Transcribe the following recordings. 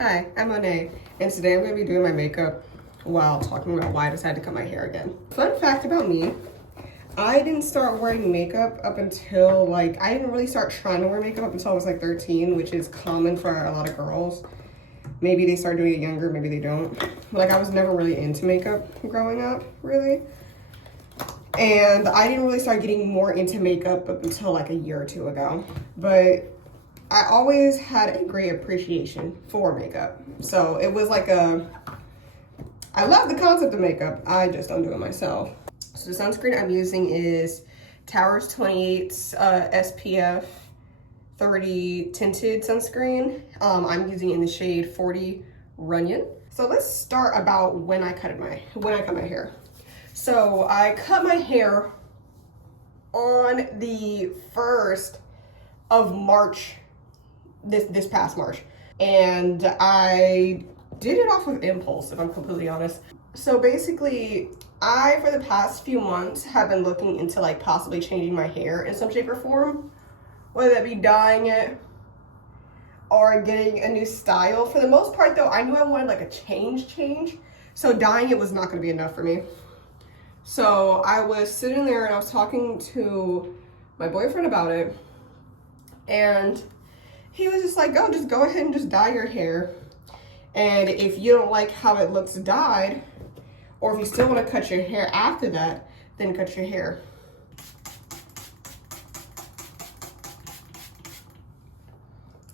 Hi, I'm Mone't, and today I'm going to be doing my makeup while talking about why I decided to cut my hair again. Fun fact about me, I didn't start wearing makeup up until I didn't really start trying to wear makeup up until I was like 13, which is common for a lot of girls. Maybe they start doing it younger, maybe they don't. But I was never really into makeup growing up, really. And I didn't really start getting more into makeup up until like a year or two ago. But I always had a great appreciation for makeup. So it was like I love the concept of makeup. I just don't do it myself. So the sunscreen I'm using is Towers 28's SPF 30 tinted sunscreen. I'm using it in the shade 40 Runyon. So let's start about when I cut my hair. So I cut my hair on the 1st of March, this past March. And I did it off of impulse, if I'm completely honest. So basically, I, for the past few months, have been looking into possibly changing my hair in some shape or form. Whether that be dyeing it or getting a new style. For the most part though, I knew I wanted a change. So dyeing it was not gonna be enough for me. So I was sitting there and I was talking to my boyfriend about it. And he was just like, just go ahead and just dye your hair. And if you don't like how it looks dyed, or if you still want to cut your hair after that, then cut your hair.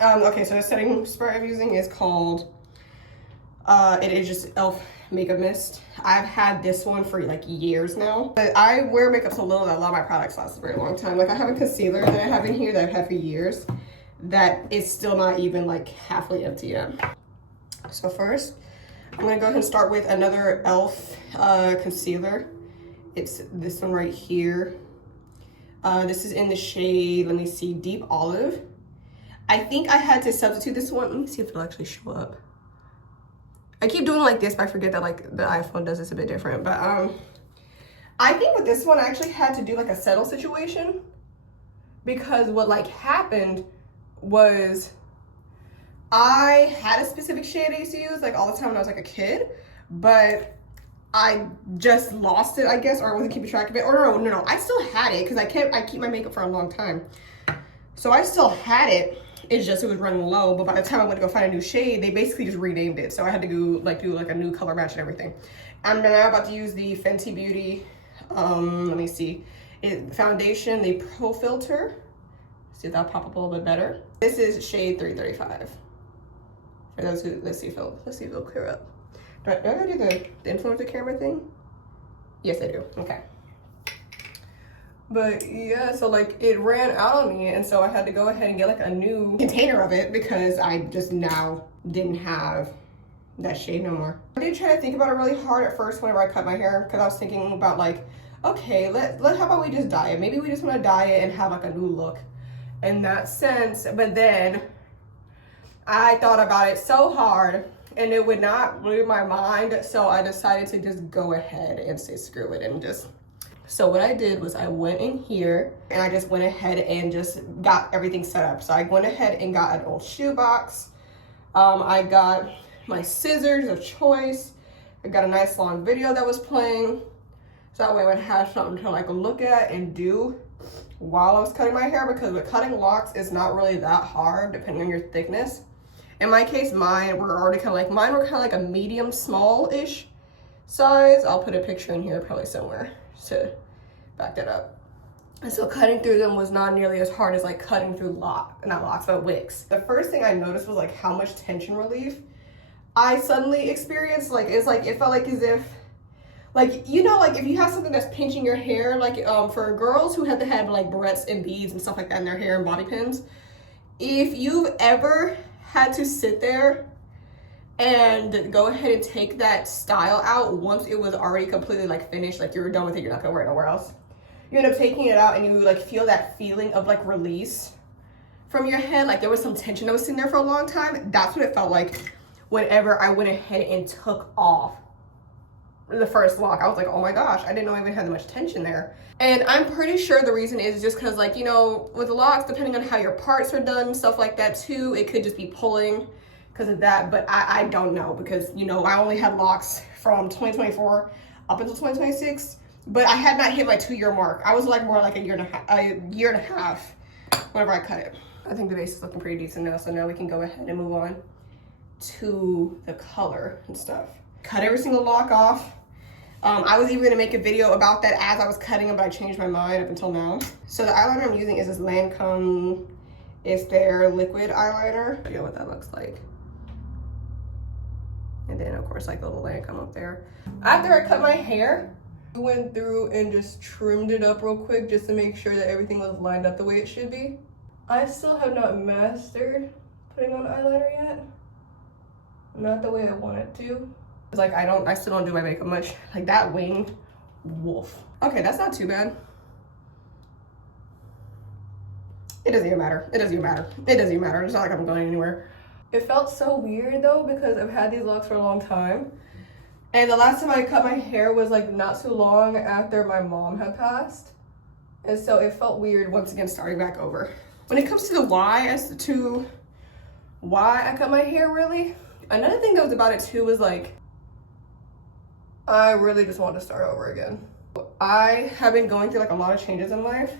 Okay, so the setting spray I'm using is called, it is just e.l.f. Makeup Mist. I've had this one for years now. But I wear makeup so little that a lot of my products last a very long time. I have a concealer that I have in here that I've had for years that is still not even halfway empty yet. So first, I'm gonna go ahead and start with another e.l.f. Concealer. It's this one right here. This is in the shade, let me see, Deep Olive. I think I had to substitute this one. Let me see if it'll actually show up. I keep doing like this, but I forget that the iPhone does this a bit different. But I think with this one, I actually had to do a settle situation, because what happened was I had a specific shade I used to use all the time when I was a kid, but I just lost it, I guess, or I wasn't keeping track of it. Or no, I still had it because I keep my makeup for a long time. So I still had it. It's just it was running low, but by the time I went to go find a new shade, they basically just renamed it. So I had to do a new color match and everything. I'm now about to use the Fenty Beauty, let me see, foundation, the Pro Filter. See if that'll pop up a little bit better. This is shade 335. For those who, let's see if it'll clear up. Do I gotta do the influencer camera thing? Yes, I do. Okay. But yeah, so it ran out on me, and so I had to go ahead and get a new container of it because I just now didn't have that shade no more. I did try to think about it really hard at first whenever I cut my hair, because I was thinking about okay, how about we just dye it? Maybe we just want to dye it and have a new look in that sense. But then I thought about it so hard and it would not leave my mind, so I decided to just go ahead and say screw it and just. So what I did was I went in here and I just went ahead and just got everything set up. So I went ahead and got an old shoebox. I got my scissors of choice. I got a nice long video that was playing. So that way I would have something to look at and do while I was cutting my hair, because with cutting locks is not really that hard depending on your thickness. In my case, mine were already mine were kind of a medium small-ish size. I'll put a picture in here probably somewhere to back that up. And so cutting through them was not nearly as hard as cutting through wigs. The first thing I noticed was how much tension relief I suddenly experienced. It felt as if if you have something that's pinching your hair, for girls who have to have barrettes and beads and stuff like that in their hair and bobby pins, if you've ever had to sit there and go ahead and take that style out once it was already completely finished, you were done with it, you're not gonna wear it nowhere else. You end up taking it out and you feel that feeling of release from your head, there was some tension that was sitting there for a long time. That's what it felt like whenever I went ahead and took off the first lock. I was oh my gosh, I didn't know I even had that much tension there. And I'm pretty sure the reason is just because with the locks, depending on how your parts are done, stuff like that too, it could just be pulling, because of that, but I don't know, because, you know, I only had locks from 2024 up until 2026, but I had not hit my 2-year mark. I was like more like a year and a half whenever I cut it. I think the base is looking pretty decent now, so now we can go ahead and move on to the color and stuff. Cut every single lock off. I was even gonna make a video about that as I was cutting them, but I changed my mind up until now. So the eyeliner I'm using is this Lancome. It's their liquid eyeliner. I'll show you what that looks like. And then of course like the little Lancome up there. After I cut my hair, I went through and just trimmed it up real quick just to make sure that everything was lined up the way it should be. I still have not mastered putting on eyeliner yet. Not the way I want it to. It's like I still don't do my makeup much. Like that wing, wolf. Okay, that's not too bad. It doesn't even matter. It doesn't even matter. It doesn't even matter. It's not like I'm going anywhere. It felt so weird though, because I've had these locks for a long time. And the last time I cut my hair was like not too long after my mom had passed. And so it felt weird once again starting back over. When it comes to the why as to why I cut my hair, really, another thing that was about it too was like, I really just want to start over again. I have been going through like a lot of changes in life,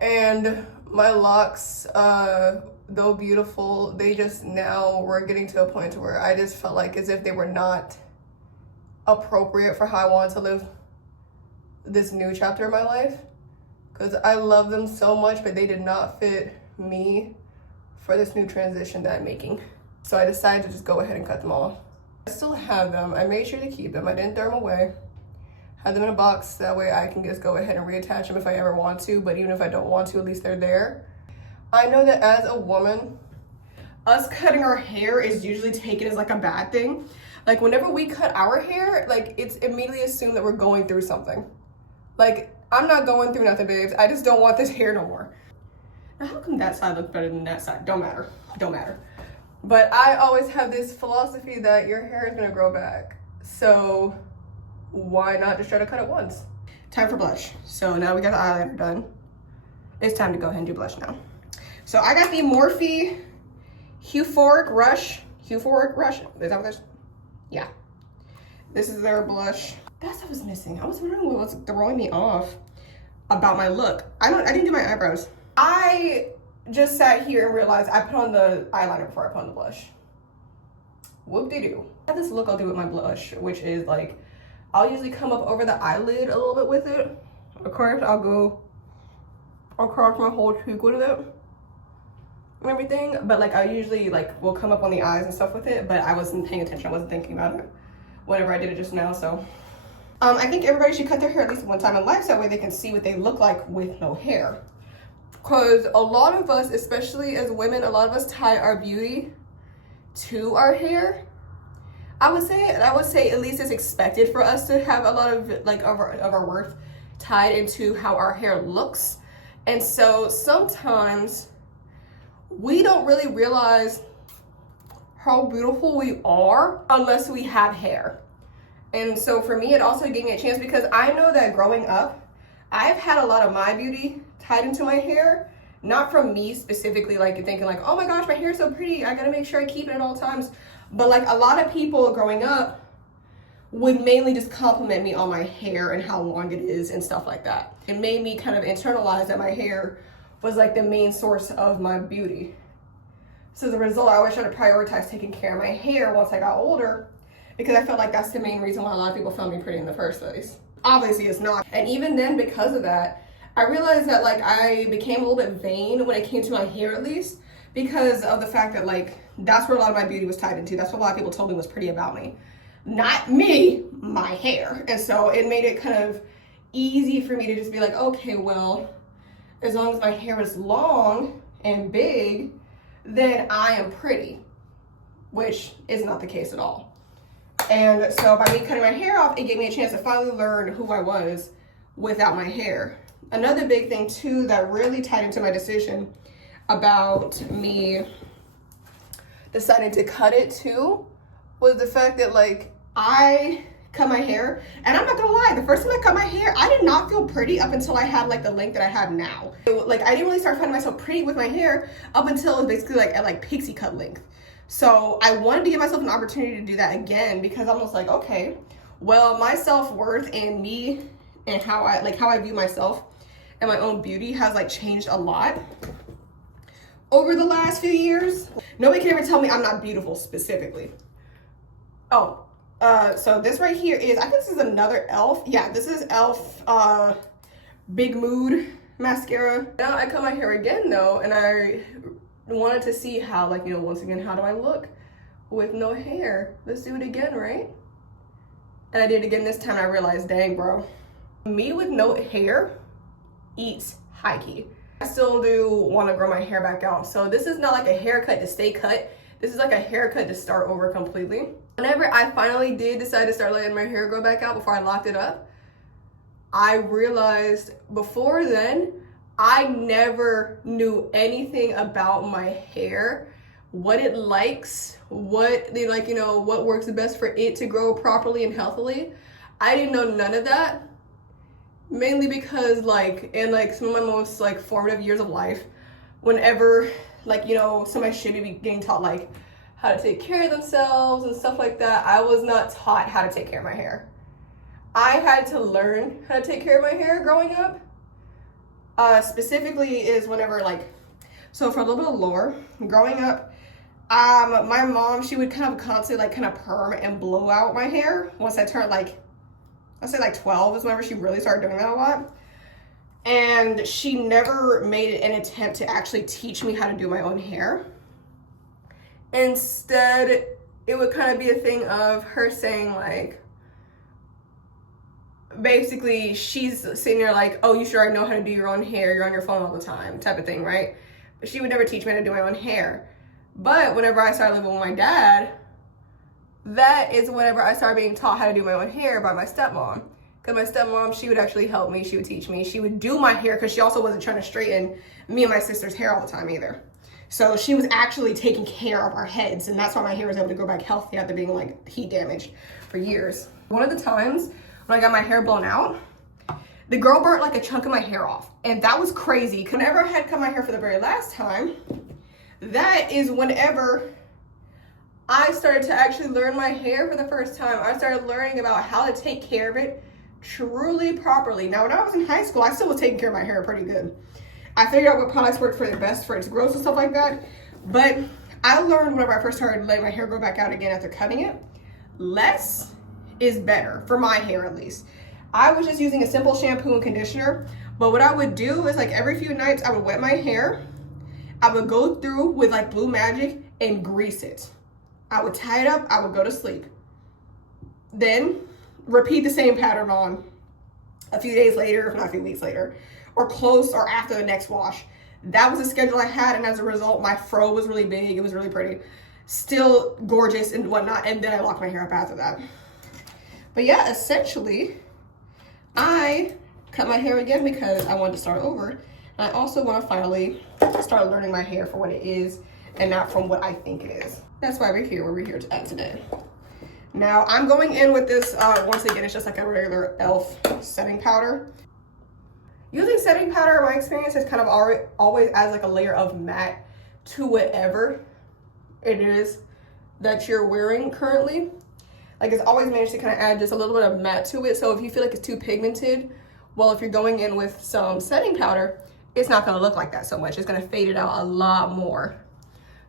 and my locks, though beautiful, they just now were getting to a point to where I just felt like as if they were not appropriate for how I wanted to live this new chapter of my life. Because I love them so much, but they did not fit me for this new transition that I'm making. So I decided to just go ahead and cut them off. I still have them. I made sure to keep them. I didn't throw them away. Had them in a box, that way I can just go ahead and reattach them if I ever want to, but even if I don't want to, at least they're there. I know that as a woman, us cutting our hair is usually taken as like a bad thing. Like whenever we cut our hair, like it's immediately assumed that we're going through something. Like, I'm not going through nothing, babes. I just don't want this hair no more. Now, how come that side looks better than that side? Don't matter. Don't matter. But I always have this philosophy that your hair is gonna grow back. So why not just try to cut it once? Time for blush. So now we got the eyeliner done. It's time to go ahead and do blush now. So I got the Morphe Euphoric Rush. Euphoric Rush, is that what this? Yeah. This is their blush. That's what was missing. I was wondering what was throwing me off about my look. I didn't do my eyebrows. I just sat here and realized I put on the eyeliner before I put on the blush. Whoop-de-doo. I have this look I'll do with my blush, which is like, I'll usually come up over the eyelid a little bit with it. Of course, I'll go across my whole cheek with it and everything. But like, I usually like will come up on the eyes and stuff with it, but I wasn't paying attention. I wasn't thinking about it whenever I did it just now, so. I think everybody should cut their hair at least one time in life so that way they can see what they look like with no hair. Because a lot of us, especially as women, a lot of us tie our beauty to our hair. I would say at least it's expected for us to have a lot of like of our worth tied into how our hair looks. And so sometimes we don't really realize how beautiful we are unless we have hair. And so for me, it also gave me a chance because I know that growing up, I've had a lot of my beauty tied into my hair, not from me specifically, like thinking like, oh my gosh, my hair is so pretty, I gotta make sure I keep it at all times. But like a lot of people growing up would mainly just compliment me on my hair and how long it is and stuff like that. It made me kind of internalize that my hair was like the main source of my beauty. So as a result, I always try to prioritize taking care of my hair once I got older, because I felt like that's the main reason why a lot of people found me pretty in the first place. Obviously it's not. And even then, because of that, I realized that like I became a little bit vain when it came to my hair, at least, because of the fact that like, that's where a lot of my beauty was tied into. That's what a lot of people told me was pretty about me. Not me, my hair. And so it made it kind of easy for me to just be like, okay, well, as long as my hair is long and big, then I am pretty, which is not the case at all. And so by me cutting my hair off, it gave me a chance to finally learn who I was without my hair. Another big thing too that really tied into my decision about me deciding to cut it too was the fact that like I cut my hair, and I'm not gonna lie, the first time I cut my hair, I did not feel pretty up until I had like the length that I have now. Like I didn't really start finding myself pretty with my hair up until it was basically like at like pixie cut length. So I wanted to give myself an opportunity to do that again, because I'm just like, okay, well, my self-worth and me and how I view myself and my own beauty has like changed a lot over the last few years. Nobody can ever tell me I'm not beautiful specifically. Oh, so this right here is, I think this is another e.l.f. Yeah, this is e.l.f. Big Mood mascara. Now I cut my hair again though, and I wanted to see how, like, you know, once again, how do I look with no hair? Let's do it again, right? And I did it again this time. I realized, dang, bro, me with no hair eats high key. I still do want to grow my hair back out. So this is not like a haircut to stay cut. This is like a haircut to start over completely. Whenever I finally did decide to start letting my hair grow back out before I locked it up, I realized before then, I never knew anything about my hair, what it likes, what they like, you know, what works the best for it to grow properly and healthily. I didn't know none of that, mainly because like in like some of my most like formative years of life, whenever like, you know, somebody should be getting taught like how to take care of themselves and stuff like that, I was not taught how to take care of my hair. I had to learn how to take care of my hair growing up. Specifically is whenever like, so for a little bit of lore, growing up, my mom, she would kind of constantly like kind of perm and blow out my hair. Once I turned like, I'd say like 12 is whenever she really started doing that a lot. And she never made an attempt to actually teach me how to do my own hair. Instead, it would kind of be a thing of her saying like, basically she's sitting there like, oh, you sure already know how to do your own hair, you're on your phone all the time type of thing, right? But she would never teach me how to do my own hair. But whenever I started living with my dad, that is whenever I started being taught how to do my own hair by my stepmom. Because my stepmom, she would actually help me, she would teach me, she would do my hair, because she also wasn't trying to straighten me and my sister's hair all the time either. So she was actually taking care of our heads, and that's why my hair was able to grow back healthy after being like heat damaged for years. One of the times when I got my hair blown out, the girl burnt like a chunk of my hair off. And that was crazy. Whenever I had cut my hair for the very last time, that is whenever I started to actually learn my hair for the first time. I started learning about how to take care of it truly properly. Now, when I was in high school, I still was taking care of my hair pretty good. I figured out what products worked for the best for its growth and stuff like that. But I learned whenever I first started letting my hair grow back out again after cutting it, less is better for my hair at least. I was just using a simple shampoo and conditioner, but what I would do is like every few nights I would wet my hair, I would go through with like Blue Magic and grease it. I would tie it up, I would go to sleep. Then repeat the same pattern on a few days later, if not a few weeks later, or close or after the next wash. That was the schedule I had, and as a result, my fro was really big, it was really pretty, still gorgeous and whatnot, and then I locked my hair up after that. But yeah, essentially, I cut my hair again because I wanted to start over. And I also want to finally start learning my hair for what it is and not from what I think it is. That's why we're here today. Now, I'm going in with this, once again, it's just like a regular e.l.f. setting powder. Using setting powder, in my experience, is kind of always adds like a layer of matte to whatever it is that you're wearing currently. Like, it's always managed to kind of add just a little bit of matte to it. So if you feel like it's too pigmented, well, if you're going in with some setting powder, it's not gonna look like that so much. It's gonna fade it out a lot more.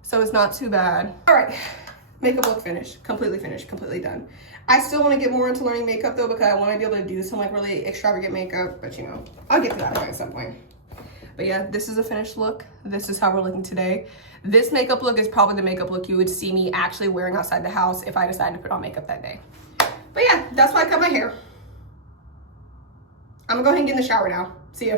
So it's not too bad. All right, makeup look finished, completely done. I still wanna get more into learning makeup though, because I wanna be able to do some like really extravagant makeup, but you know, I'll get to that point at some point. But yeah, this is a finished look. This is how we're looking today. This makeup look is probably the makeup look you would see me actually wearing outside the house if I decided to put on makeup that day. But yeah, that's why I cut my hair. I'm gonna go ahead and get in the shower now. See ya.